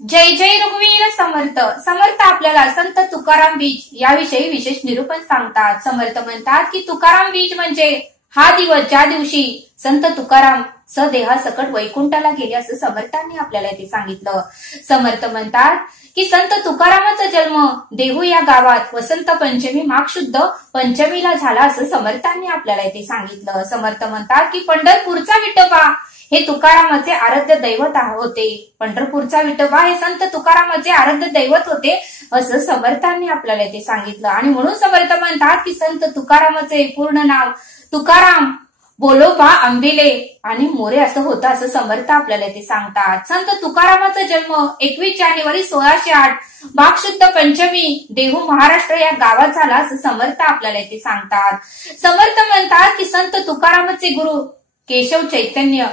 जय जय रघुवीर समर्थ. समर्थ आपल्याला संत तुकाराम बीज याविषयी विशेष निरूपण सांगतात. समर्थ म्हणतात की तुकाराम बीज म्हणजे हा दिवस ज्या दिवशी संत तुकाराम सदेहासकट वैकुंठाला गेले असं समर्थांनी आपल्याला ते सांगितलं. समर्थ म्हणतात की संत तुकारामाचा जन्म देहू या गावात वसंत पंचमी माघ शुद्ध पंचमीला झाला असं समर्थांनी आपल्याला ते सांगितलं. समर्थ म्हणतात की पंढरपूरचा विठोबा हे तुकारामाचे आराध्य दैवत होते. पंढरपूरचा विठोबा हे संत तुकारामाचे आराध्य दैवत होते असं समर्थांनी आपल्याला ते सांगितलं. आणि म्हणून समर्थ म्हणतात की संत तुकारामाचे पूर्ण नाव तुकाराम बोलोबा आंबिले आणि मोरे असं होतं असं समर्थ आपल्याला ते सांगतात. संत तुकारामाचा जन्म 21 जानेवारी 1608 माघ शुद्ध पंचमी देहू महाराष्ट्र या गावात झाला असं समर्थ आपल्याला ते सांगतात. समर्थ म्हणतात की संत तुकारामाचे गुरु केशव चैतन्य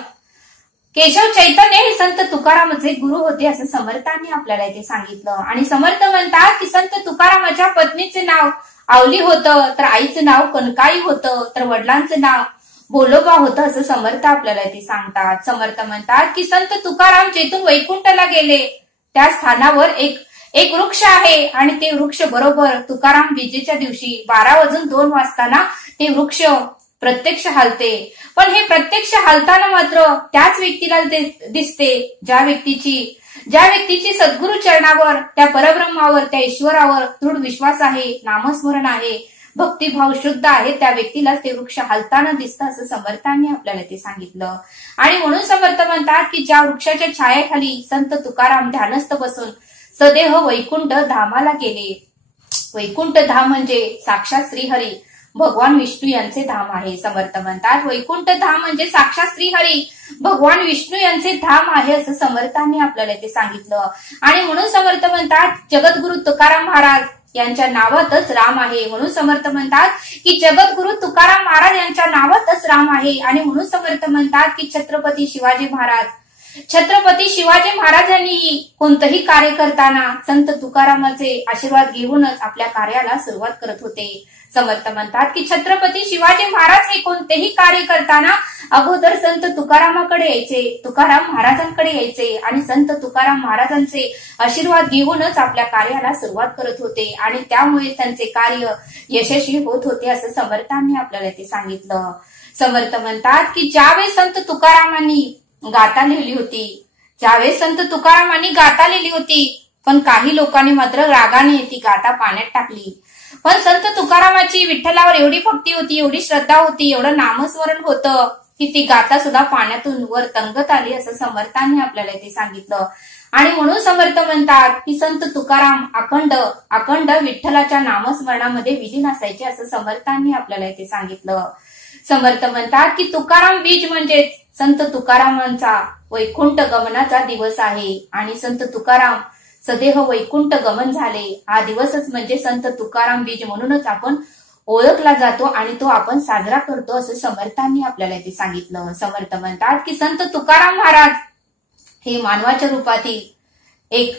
हे संत तुकारामाचे गुरु होते असं समर्थांनी आपल्याला ते सांगितलं. आणि समर्थ म्हणतात की संत तुकारामाच्या पत्नीचे नाव आवली होतं, तर आईचं नाव कनकाई होतं, तर वडिलांचं नाव बोलोबा होतं असं समर्थ आपल्याला ते सांगतात. समर्थ म्हणतात की संत तुकाराम जेथून वैकुंठाला गेले त्या स्थानावर एक वृक्ष आहे आणि ते वृक्ष बरोबर तुकाराम बीजेच्या दिवशी 12:02 वाजताना ते वृक्ष प्रत्यक्ष हालते. पण हे प्रत्यक्ष हालताना मात्र त्याच व्यक्तीला दिसते ज्या व्यक्तीची सद्गुरु चरणावर, त्या परब्रह्मावर, त्या ईश्वरावर दृढ विश्वास आहे, नामस्मरण आहे, भक्तिभाव शुद्ध आहे, त्या व्यक्तीला ते वृक्ष हालताना दिसतं असं समर्थांनी आपल्याला ते सांगितलं. आणि म्हणून समर्थ म्हणतात की ज्या वृक्षाच्या छायाखाली संत तुकाराम ध्यानस्थ बसून सदेह वैकुंठ धामाला गेले. वैकुंठ धाम म्हणजे साक्षात श्रीहरी भगवान विष्णू यांचे धाम आहे. समर्थ म्हणतात वैकुंठ धाम म्हणजे साक्षात श्रीहरी भगवान विष्णू यांचे धाम आहे असं समर्थांनी आपल्याला ते सांगितलं. आणि म्हणून समर्थ म्हणतात जगद्गुरु तुकाराम महाराज यांच्या नावातच राम आहे. म्हणून समर्थ म्हणतात की जगद्गुरु तुकाराम महाराज यांच्या नावातच राम आहे. आणि म्हणून समर्थ म्हणतात की छत्रपती शिवाजी महाराजांनी कोणतंही कार्य करताना संत तुकारामाचे आशीर्वाद घेऊनच आपल्या कार्याला सुरुवात करत होते. समर्थ म्हणतात की छत्रपती शिवाजी महाराज हे कोणतेही कार्य करताना अगोदर संत तुकारामाकडे यायचे, तुकाराम महाराजांकडे यायचे आणि संत तुकाराम महाराजांचे आशीर्वाद घेऊनच आपल्या कार्याला सुरुवात करत होते. आणि त्यामुळे त्यांचे कार्य यशस्वी होत होते असं समर्थांनी आपल्याला ते सांगितलं. समर्थ म्हणतात की ज्यावेळेस संत तुकारामांनी गाथा लिहिली होती पण काही लोकांनी मात्र रागाने ती गाथा पाण्यात टाकली. पण संत तुकारामाची विठ्ठलावर एवढी भक्ती होती, एवढी श्रद्धा होती, एवढं नामस्मरण होतं की ती गाथा सुद्धा पाण्यातून वर तंगत आली असं समर्थांनी आपल्याला ते सांगितलं. आणि म्हणून समर्थ म्हणतात की संत तुकाराम अखंड विठ्ठलाच्या नामस्मरणामध्ये विलीन असायचे असं समर्थांनी आपल्याला ते सांगितलं. समर्थ म्हणतात की तुकाराम बीज म्हणजे संत तुकारामांचा वैकुंठ गमनाचा दिवस आहे. आणि संत तुकाराम सदेह वैकुंठ गमन झाले हा दिवसच म्हणजे संत तुकाराम बीज म्हणूनच आपण ओळखला जातो आणि तो आपण साजरा करतो असं समर्थांनी आपल्याला ते सांगितलं. समर्थ म्हणतात की संत तुकाराम महाराज हे मानवाच्या रूपातील एक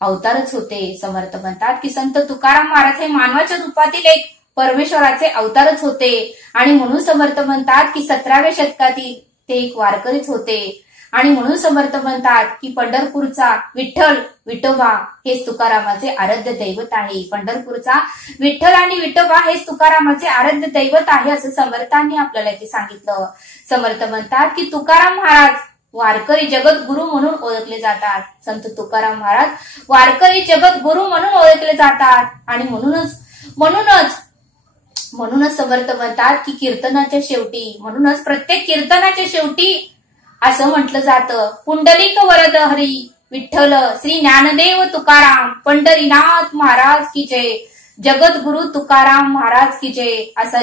अवतारच होते. समर्थ म्हणतात की संत तुकाराम महाराज हे मानवाच्या रूपातील एक परमेश्वराचे अवतारच होते. आणि म्हणून समर्थ म्हणतात की 17व्या शतकातील ते एक वारकरीच होते. आणि म्हणून समर्थ म्हणतात की पंढरपूरचा विठोबा हेच तुकारामाचे आराध्य दैवत आहे. पंढरपूरचा विठ्ठल आणि विठोबा हेच तुकारामाचे आराध्य दैवत आहे असं समर्थांनी आपल्याला ते सांगितलं. समर्थ म्हणतात की तुकाराम महाराज वारकरी जगद्गुरु म्हणून ओळखले जातात. संत तुकाराम महाराज वारकरी जगद्गुरु म्हणून ओळखले जातात. आणि म्हणूनच समर्थ म्हणतात की कीर्तनाच्या शेवटी, म्हणूनच प्रत्येक कीर्तनाच्या शेवटी असं म्हटलं जातं पुंडलिक वरद हरी विठ्ठल श्री ज्ञानदेव तुकाराम पंढरीनाथ महाराज की जय, जगद्गुरु तुकाराम महाराज की जय असा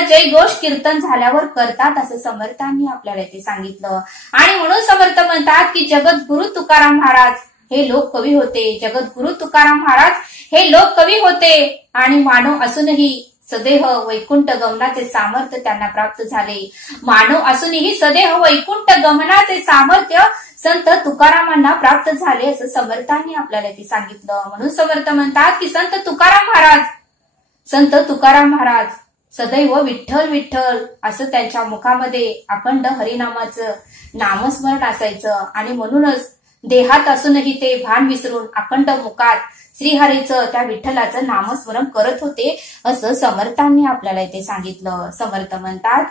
जयघोष कीर्तन झाल्यावर करतात असं समर्थांनी आपल्याला ते सांगितलं. आणि म्हणून समर्थ म्हणतात की जगद्गुरु तुकाराम महाराज हे लोककवी होते. जगद्गुरु तुकाराम महाराज हे लोककवी होते आणि मानव असूनही सदेह वैकुंठ गमनाचे सामर्थ्य त्यांना प्राप्त झाले. मानव असूनही सदेह वैकुंठ गमनाचे सामर्थ्य संत तुकारामांना प्राप्त झाले असं समर्थांनी आपल्याला ते सांगितलं. म्हणून समर्थ म्हणतात की संत तुकाराम महाराज सदैव विठ्ठल विठ्ठल असं त्यांच्या मुखामध्ये अखंड हरिनामाचं नामस्मरण असायचं. आणि म्हणूनच देहात असूनही ते भान विसरून अखंड मुखात श्रीहरीचं त्या विठ्ठलाचं नामस्मरण करत होते, असं समर्थांनी आपल्याला इथे सांगितलं. समर्थ म्हणतात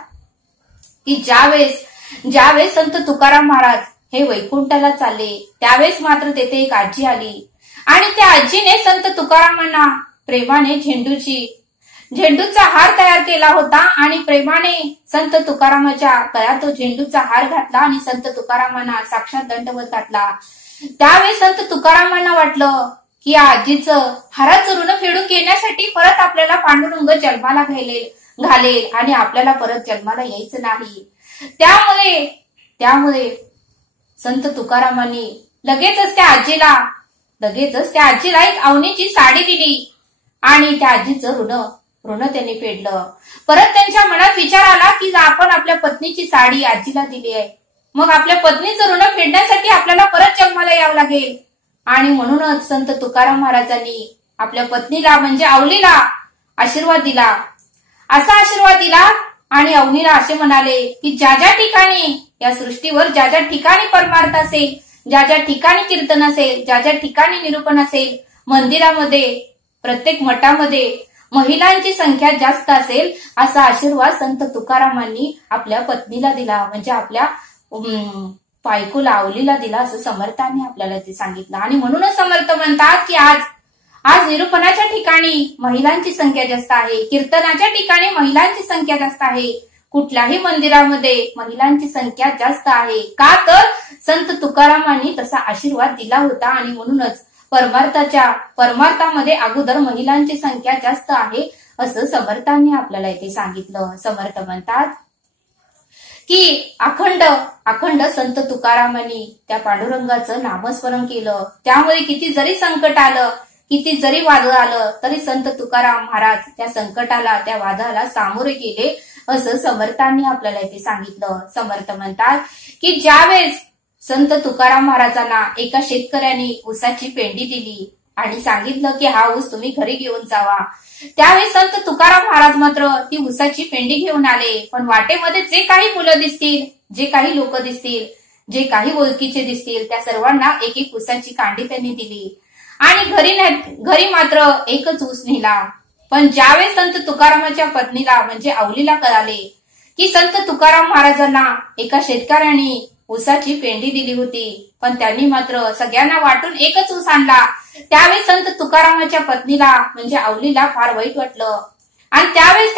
की ज्यावेळेस संत तुकाराम महाराज हे वैकुंठाला चालले, त्यावेळेस मात्र तेथे एक आजी आली आणि त्या आजीने संत तुकारामांना प्रेमाने झेंडूचा हार तयार केला होता आणि प्रेमाने संत तुकारामाच्या गळ्यात तो झेंडूचा हार घातला आणि संत तुकारामांना साक्षात दंडवत घातला. त्यावेळेस संत तुकारामांना वाटलं की या आजीचं हाराचं ऋण फेडून घेण्यासाठी परत आपल्याला पांडुरंग जन्माला घालेल आणि आपल्याला परत जन्माला यायचं नाही. त्यामुळे संत तुकारामांनी लगेचच त्या आजीला एक अवनीची साडी दिली आणि त्या आजीचं ऋण त्यांनी फेडलं. परत त्यांच्या मनात विचार आला की आपण आपल्या पत्नीची साडी आजीला दिली आहे, मग आपल्या पत्नीचं ऋण फेडण्यासाठी आपल्याला परत जन्माला यावं लागेल. आणि म्हणूनच संत तुकाराम महाराजांनी आपल्या पत्नीला म्हणजे अवनीला आशीर्वाद दिला. असा आशीर्वाद दिला आणि अवनीला असे म्हणाले की ज्या ज्या ठिकाणी या सृष्टीवर ज्या ज्या ठिकाणी परमार्थ असेल, ज्या ज्या ठिकाणी कीर्तन असेल, ज्या ज्या ठिकाणी निरूपण असेल, मंदिरामध्ये प्रत्येक मठामध्ये महिलांची संख्या जास्त असेल, असा आशीर्वाद संत तुकारामांनी आपल्या पत्नीला दिला, म्हणजे आपल्या बायकोला अवलीला दिला, असं समर्थांनी आपल्याला ते सांगितलं. आणि म्हणूनच समर्थ म्हणतात की आज निरूपणाच्या ठिकाणी महिलांची संख्या जास्त आहे, कीर्तनाच्या ठिकाणी महिलांची संख्या जास्त आहे, कुठल्याही मंदिरामध्ये महिलांची संख्या जास्त आहे. का तर संत तुकारामांनी तसा आशीर्वाद दिला होता आणि म्हणूनच परमार्थामध्ये अगोदर महिलांची संख्या जास्त आहे, असं समर्थांनी आपल्याला इथे सांगितलं. समर्थ म्हणतात की अखंड संत तुकारामांनी त्या पांडुरंगाचं नामस्मरण केलं. त्यामुळे किती जरी संकट आलं, किती जरी वादळ आलं, तरी संत तुकाराम महाराज त्या संकटाला, त्या वादळाला सामोरे गेले, असं समर्थांनी आपल्याला इथे सांगितलं. समर्थ म्हणतात की ज्यावेळेस संत तुकाराम महाराजांना एका शेतकऱ्याने ऊसाची पेंडी दिली आणि सांगितलं की हा ऊस तुम्ही घरी घेऊन जावा, त्यावेळेस संत तुकाराम महाराज मात्र ती ऊसाची पेंडी घेऊन आले. पण वाटेमध्ये जे काही मुलं दिसतील, जे काही लोक दिसतील, जे काही ओळखीचे दिसतील, त्या सर्वांना एक एक ऊसाची कांडी त्यांनी दिली आणि घरी मात्र एकच ऊस नेला. पण ज्यावेळेस संत तुकारामाच्या पत्नीला म्हणजे अवलीला कळाले की संत तुकाराम महाराजांना एका शेतकऱ्याने ऊसाची पेंडी दिली होती, पण त्यांनी मात्र सगळ्यांना वाटून एकच ऊस आणला, त्यावेळी संत तुकारामाच्या पत्नीला म्हणजे अवलीला फार वाईट वाटलं आणि त्यावेळेस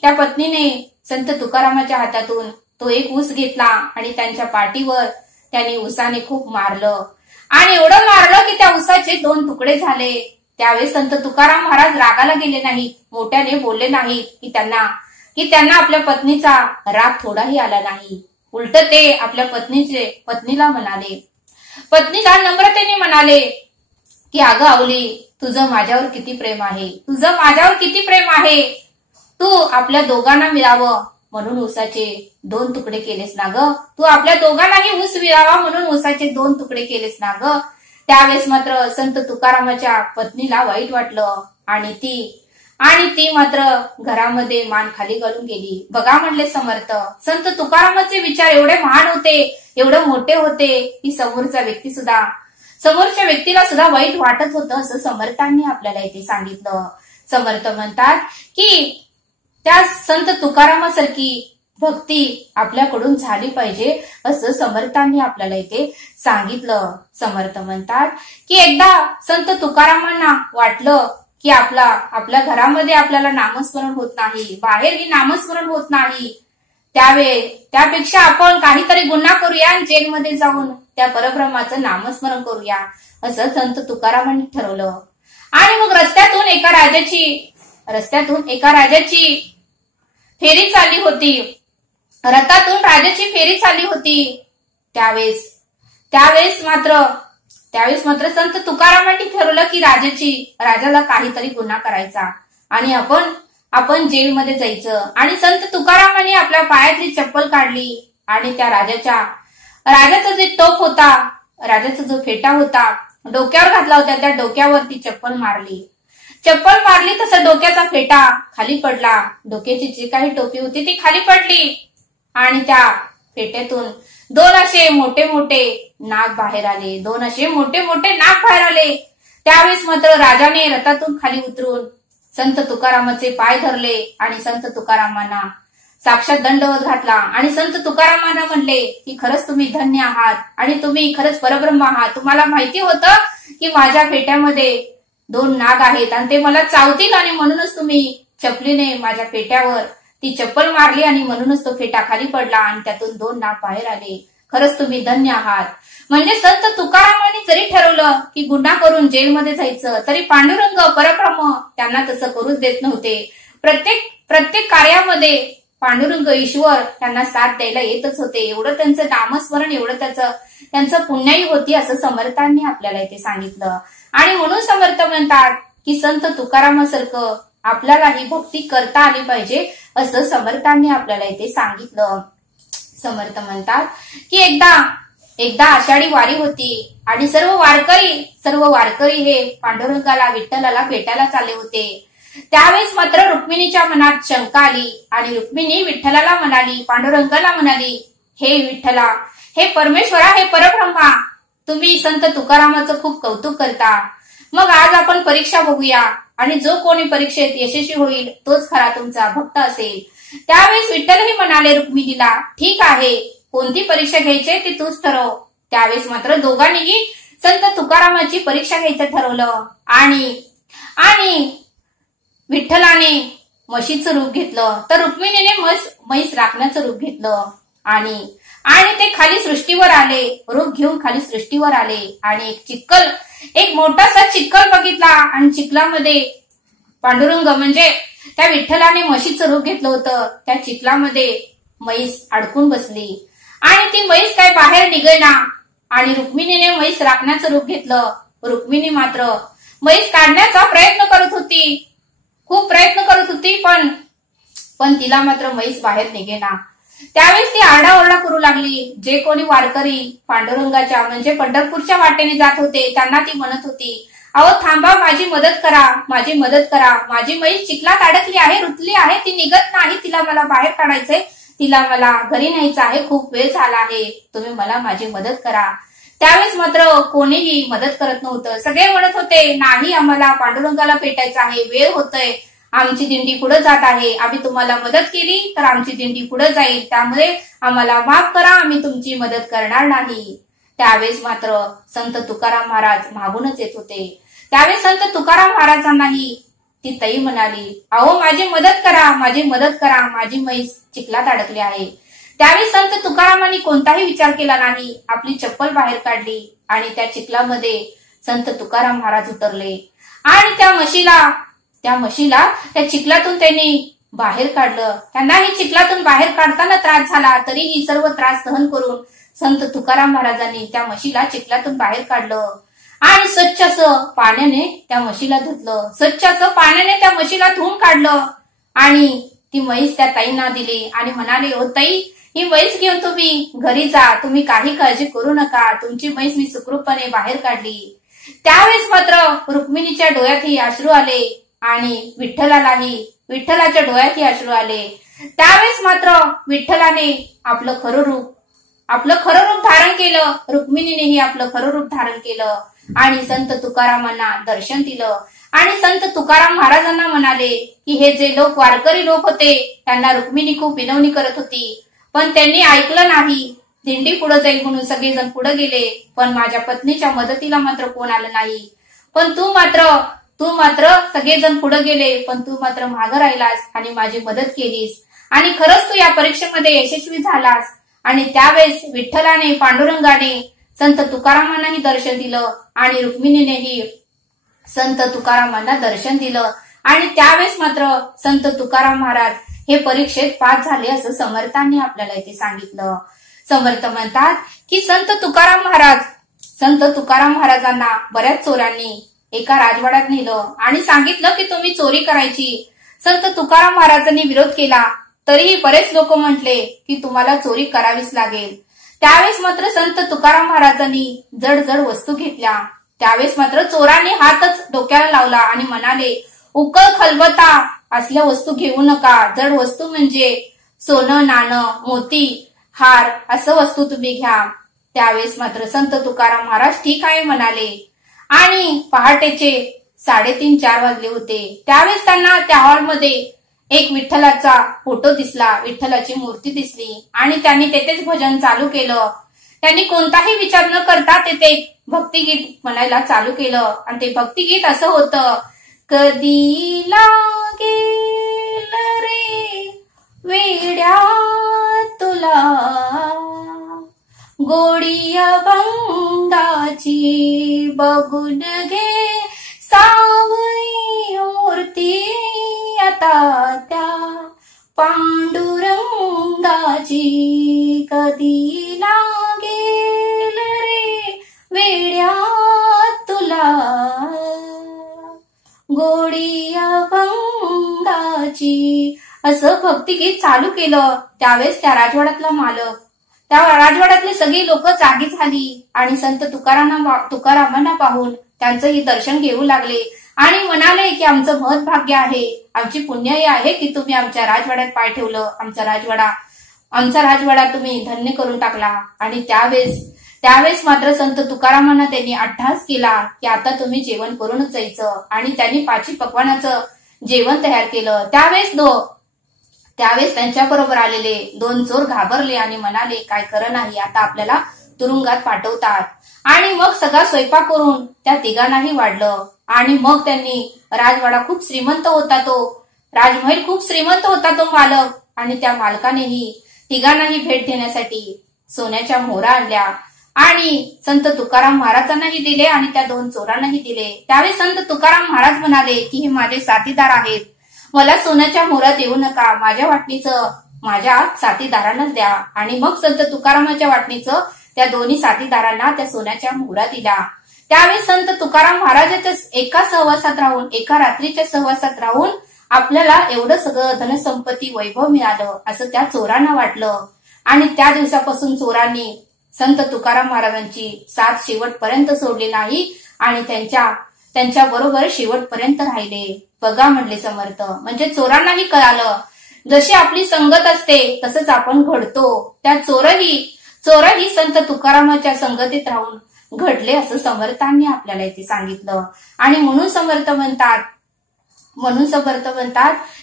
त्या पत्नीने संत तुकारामाच्या हातातून तो एक ऊस घेतला आणि त्यांच्या पाठीवर त्यांनी ऊसाने खूप मारलं आणि एवढं मारलं की त्या ऊसाचे 2 तुकडे झाले. त्यावेळेस संत तुकाराम महाराज रागाला गेले नाहीत, मोठ्याने बोलले नाहीत की त्यांना आपल्या पत्नीचा राग थोडाही आला नाही. उलट ते आपल्या पत्नीला नम्रतेने म्हणाले की अगं अवली, तुझं माझ्यावर किती प्रेम आहे, तू आपल्या दोघांना मिळावं म्हणून ऊसाचे 2 तुकडे केलेस ना ग, तू आपल्या दोघांनाही ऊस मिळावा म्हणून ऊसाचे 2 तुकडे केलेस ना ग. त्यावेळेस मात्र संत तुकारामाच्या पत्नीला वाईट वाटलं आणि ती मात्र घरामध्ये मान खाली घालून गेली. बघा म्हणले समर्थ, संत तुकारामाचे विचार एवढे महान होते, एवढे मोठे होते की समोरच्या व्यक्तीला सुद्धा वाईट वाटत होतं, असं समर्थांनी आपल्याला इथे सांगितलं. समर्थ म्हणतात की त्या संत तुकारामासारखी भक्ती आपल्याकडून झाली पाहिजे, असं समर्थांनी आपल्याला इथे सांगितलं. समर्थ म्हणतात की एकदा संत तुकारामांना वाटलं की आपल्या घरामध्ये आपल्याला नामस्मरण होत नाही, बाहेरही नामस्मरण होत नाही, त्यापेक्षा आपण काहीतरी गुन्हा करूया आणि जेलमध्ये जाऊन त्या परब्रह्माचं नामस्मरण करूया, असं संत तुकारामांनी ठरवलं. आणि मग रस्त्यातून एका राजाची फेरी चालली होती, रथातून राजाची फेरी चालली होती. त्यावेळेस मात्र संत तुकारामांनी ठरवलं की राजाला काहीतरी गुन्हा करायचा आणि आपण जेलमध्ये जायचं. आणि संत तुकारामांनी आपल्या पायातली चप्पल काढली आणि त्या राजाचा जे टोप होता, राजाचा जो फेटा होता, डोक्यावर घातला होता, त्या डोक्यावरती चप्पल मारली तसं डोक्याचा फेटा खाली पडला, डोक्याची जी काही टोपी होती ती खाली पडली आणि त्या फेट्यातून दोन असे मोठे मोठे नाग बाहेर आले. दोन असे मोठे मोठे नाग बाहेर आले. त्यावेळेस मात्र राजाने रथातून खाली उतरून संत तुकारामाचे पाय धरले आणि संत तुकारामांना साक्षात दंडवत घातला आणि संत तुकारामांना म्हणले की खरंच तुम्ही धन्य आहात आणि तुम्ही खरंच परब्रह्म आहात. तुम्हाला माहिती होतं की माझ्या पेट्यामध्ये दोन नाग आहेत आणि ते मला चावतील आणि म्हणूनच तुम्ही चपलीने माझ्या पेट्यावर ती चप्पल मारली आणि म्हणूनच तो फेटा खाली पडला आणि त्यातून दोन नाग बाहेर आले. खरंच तुम्ही धन्य आहात. म्हणजे संत तुकारामांनी जरी ठरवलं की गुन्हा करून जेलमध्ये जायचं तरी पांडुरंग परब्रह्म त्यांना तसं करूच देत नव्हते. प्रत्येक कार्यामध्ये पांडुरंग ईश्वर त्यांना साथ द्यायला येतच होते. एवढं त्यांचं नामस्मरण एवढं त्यांचं पुण्याई होती असं समर्थांनी आपल्याला इथे सांगितलं. आणि म्हणून समर्थ म्हणतात की संत तुकारामासारखं आपल्यालाही भक्ती करता आली पाहिजे असं समर्थांनी आपल्याला इथे सांगितलं. समर्थ म्हणतात की एकदा आषाढी वारी होती आणि सर्व वारकरी हे पांडुरंगाला विठ्ठलाला भेटायला चालले होते. त्यावेळेस मात्र रुक्मिणीच्या मनात शंका आली आणि रुक्मिणी विठ्ठलाला म्हणाली, पांडुरंगाला म्हणाली, हे विठ्ठला, हे परमेश्वरा, हे परब्रह्मा, तुम्ही संत तुकारामाचं खूप कौतुक करता. मग आज आपण परीक्षा बघूया आणि जो कोणी परीक्षेत यशस्वी होईल तोच खरा तुमचा भक्त असेल. त्यावेळेस विठ्ठलही म्हणाले रुक्मिणीला, ठीक आहे, कोणती परीक्षा घ्यायची ते तूच ठरव. त्यावेळेस मात्र दोघांनीही संत तुकारामाची परीक्षा घ्यायचं ठरवलं आणि विठ्ठलाने म्हशीचं रूप घेतलं तर रुक्मिणीने म्हैस राखण्याचं रूप घेतलं आणि ते खाली सृष्टीवर आले. रूप घेऊन खाली सृष्टीवर आले आणि एक मोठासा चिखल बघितला आणि चिखलामध्ये पांडुरंग म्हणजे त्या विठ्ठलाने म्हशीचं रूप घेतलं होतं. त्या चिखलामध्ये म्हैस अडकून बसली आणि ती म्हैस काय बाहेर निघेना आणि रुक्मिणीने म्हैस राखण्याचं रूप घेतलं. रुक्मिणी मात्र म्हैस काढण्याचा प्रयत्न करत होती, खूप प्रयत्न करत होती, पण तिला मात्र म्हैस बाहेर निघेना. त्यावेळेस ती आरडाओरडा करू लागली. जे कोणी वारकरी पांडुरंगाच्या म्हणजे पंढरपूरच्या वाटेने जात होते त्यांना ती म्हणत होती, अहो थांबा, माझी मदत करा, माझी मदत करा, माझी म्हैस चिखलात अडकली आहे, रुतली आहे, ती निघत नाही, तिला मला बाहेर काढायचंय, तिला मला घरी न्यायचं आहे, खूप वेळ झाला आहे, तुम्ही मला माझी मदत करा. त्यावेळेस मात्र कोणीही मदत करत नव्हतं. सगळे म्हणत होते, नाही, आम्हाला पांडुरंगाला भेटायचं आहे, वेळ होतोय, आमची दिंडी पुढे जात आहे, आम्ही तुम्हाला मदत केली तर आमची दिंडी पुढे जाईल, त्यामुळे आम्हाला माफ करा, आम्ही तुमची मदत करणार नाही. त्यावेळेस मात्र संत तुकाराम महाराज मागूनच येत होते. त्यावेळेस संत तुकाराम महाराजांनाही ती ताई म्हणाली, अहो माझी मदत करा, माझी मदत करा, माझी म्हैस चिखलात अडकली आहे. त्यावेळी संत तुकारामांनी कोणताही विचार केला नाही. आपली चप्पल बाहेर काढली आणि त्या चिखलामध्ये संत तुकाराम महाराज उतरले आणि त्या म्हशीला त्या चिखलातून त्यांनी बाहेर काढलं. त्यांनाही चिखलातून बाहेर काढताना त्रास झाला, तरीही सर्व त्रास सहन करून संत तुकाराम महाराजांनी त्या म्हशीला चिखलातून बाहेर काढलं आणि स्वच्छ असं पाण्याने त्या म्हशीला धुतलं, स्वच्छ असं पाण्याने त्या म्हशीला धुवून काढलं आणि ती म्हैस त्या ताईंना दिली आणि म्हणाले, ओ ताई, ही म्हैस घेऊन तुम्ही घरी जा, तुम्ही काही काळजी करू नका, तुमची म्हैस मी सुखरूपपणे बाहेर काढली. त्यावेळेस मात्र रुक्मिणीच्या डोळ्यातही अश्रू आले आणि विठ्ठलाच्या डोळ्यातही अश्रू आले. त्यावेळेस मात्र विठ्ठलाने आपलं खरं रूप धारण केलं, रुक्मिणीनेही आपलं खरं रूप धारण केलं आणि संत तुकारामांना दर्शन दिलं आणि संत तुकाराम महाराजांना म्हणाले की हे जे वारकरी लोक होते त्यांना रुक्मिणी खूप विनवणी करत होती, पण त्यांनी ऐकलं नाही. दिंडी पुढे जाईल म्हणून सगळेजण पुढे गेले, पण माझ्या पत्नीच्या मदतीला मात्र कोण आलं नाही. पण तू मात्र सगळेजण पुढे गेले, पण तू मात्र मागं राहिलास आणि माझी मदत केलीस आणि खरंच तू या परीक्षेमध्ये यशस्वी झालास. आणि त्यावेळेस विठ्ठलाने, पांडुरंगाने संत तुकारामांनाही दर्शन दिलं आणि रुक्मिणीनेही संत तुकारामांना दर्शन दिलं आणि त्यावेळेस मात्र संत तुकाराम महाराज हे परीक्षेत पास झाले असं समर्थांनी आपल्याला इथे सांगितलं. समर्थ म्हणतात की संत तुकाराम महाराजांना बऱ्याच चोरांनी एका राजवाड्यात नेलं आणि सांगितलं की तुम्ही चोरी करायची. संत तुकाराम महाराजांनी विरोध केला, तरीही बरेच लोक म्हटले की तुम्हाला चोरी करावीच लागेल. त्यावेळेस मात्र संत तुकाराम महाराजांनी जड वस्तू घेतल्या. त्यावेळेस मात्र चोरांनी हातच डोक्याला लावला आणि म्हणाले, उकळ खलबता असल्या वस्तू घेऊ नका. जड वस्तू म्हणजे सोनं, नाणं, मोती हार असं वस्तू तुम्ही घ्या. त्यावेळेस मात्र संत तुकाराम महाराज ठीक आहे म्हणाले आणि पहाटेचे 3:30-4 वाजले होते. त्यावेळेस त्यांना त्या हॉलमध्ये एक विठ्ठलाचा फोटो दिसला, विठ्ठलाची मूर्ती दिसली आणि त्यांनी तेथेच भजन चालू केलं. त्यांनी कोणताही विचार न करता तेथे भक्तिगीत म्हणायला चालू केलं आणि ते भक्तिगीत असं होतं, कधी लागेल रे वेड्या तुला गोडी अभंगाची बघून घे सावळी मूर्ती आता त्या पांडुरंगाची, कधी लागेल रे वेड्या तुला गोडी अभंगाची असं भक्तिगीत चालू केलं. त्यावेळेस त्या राजवाड्यातला मालक, त्या राजवाड्यातले सगळी लोक जागी झाली आणि संत तुकारामांना पाहून त्यांचंही दर्शन घेऊ लागले आणि म्हणाले की आमचं महत् भाग्य आहे, आमची पुण्याई आहे की तुम्ही आमच्या राजवाड्यात पाय ठेवलं, आमचा राजवाडा तुम्ही धन्य करून टाकला. आणि त्यावेळेस मात्र संत तुकारामांना त्यांनी अट्टहास केला की आता तुम्ही जेवण करूनच जायचं आणि त्यांनी 5 पक्वानाचं जेवण तयार केलं. त्यावेळेस त्यांच्या बरोबर आलेले 2 चोर घाबरले आणि म्हणाले काय खरं नाही, आता आपल्याला तुरुंगात पाठवतात. आणि मग सगळा स्वयंपाक करून त्या तिघांनाही वाढलं आणि मग त्यांनी राजवाडा खूप श्रीमंत होता, तो राजमहल खूप श्रीमंत होता तो मालक, आणि त्या मालकानेही तिघांनाही भेट देण्यासाठी सोन्याच्या मोहरा आणल्या आणि संत तुकाराम महाराजांनाही दिले आणि त्या 2 चोरांनाही दिले. त्यावेळी संत तुकाराम महाराज म्हणाले की हे माझे साथीदार आहेत, मला सोन्याच्या मोहरा देऊ नका, माझ्या वाटणीचं माझ्या साथीदारांनाच द्या. आणि मग संत तुकारामाच्या वाटणीचं त्या दोन्ही साथीदारांना त्या सोन्याच्या मोहरा दिला. त्यावेळी संत तुकाराम महाराजांच्या एका रात्रीच्या सहवासात राहून आपल्याला एवढं सगळं धनसंपत्ती वैभव मिळालं असं त्या चोरांना वाटलं. आणि त्या दिवसापासून चोरांनी संत तुकाराम महाराजांची साथ शेवटपर्यंत सोडली नाही आणि त्यांच्या बरोबर शेवटपर्यंत राहिले. बघा म्हणले समर्थ, म्हणजे चोरांनाही कळालं जशी आपली संगत असते तसंच आपण घडतो. त्या चोरही संत तुकारामाच्या संगतीत राहून घडले असं समर्थांनी आपल्याला इथे सांगितलं. आणि म्हणून समर्थ म्हणतात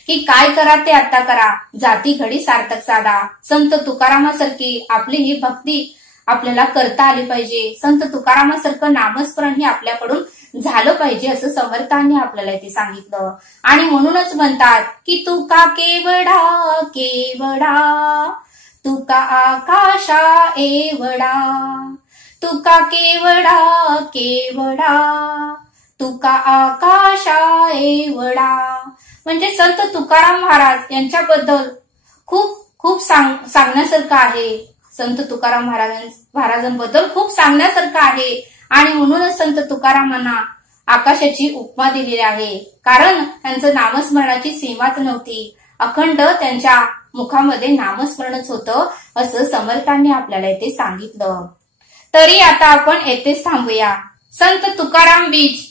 की काय करा ते आता करा, जाती घडी सार्थक साधा. संत तुकारामासारखी आपली ही भक्ती आपल्याला करता आली पाहिजे, संत तुकारामासारखं नामस्मरण हे आपल्याकडून झालं पाहिजे असं समर्थांनी आपल्याला इथे सांगितलं. आणि म्हणूनच म्हणतात की तुका केवडा तुका आकाशा एवढा, तुका केवडा तुका आकाशा एवढा. म्हणजे संत तुकाराम महाराज यांच्याबद्दल खूप सांगण्यासारखं आहे. संत तुकाराम महाराजांबद्दल खूप सांगण्यासारखं आहे आणि म्हणूनच संत तुकारामांना आकाशाची उपमा दिलेली आहे, कारण त्यांचं नामस्मरणाची सीमाच नव्हती, अखंड त्यांच्या मुखामध्ये नामस्मरणच होतं असं समर्थांनी आपल्याला इथे सांगितलं. तरी आता आपण येथेच थांबूया. संत तुकाराम बीज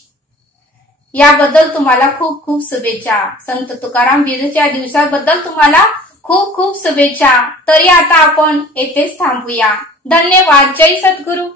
याबद्दल तुम्हाला खूप खूप शुभेच्छा. संत तुकाराम बीजच्या दिवसाबद्दल तुम्हाला खूप खूप शुभेच्छा. तरी आता आपण येथेच थांबूया. धन्यवाद. जय सद्गुरू.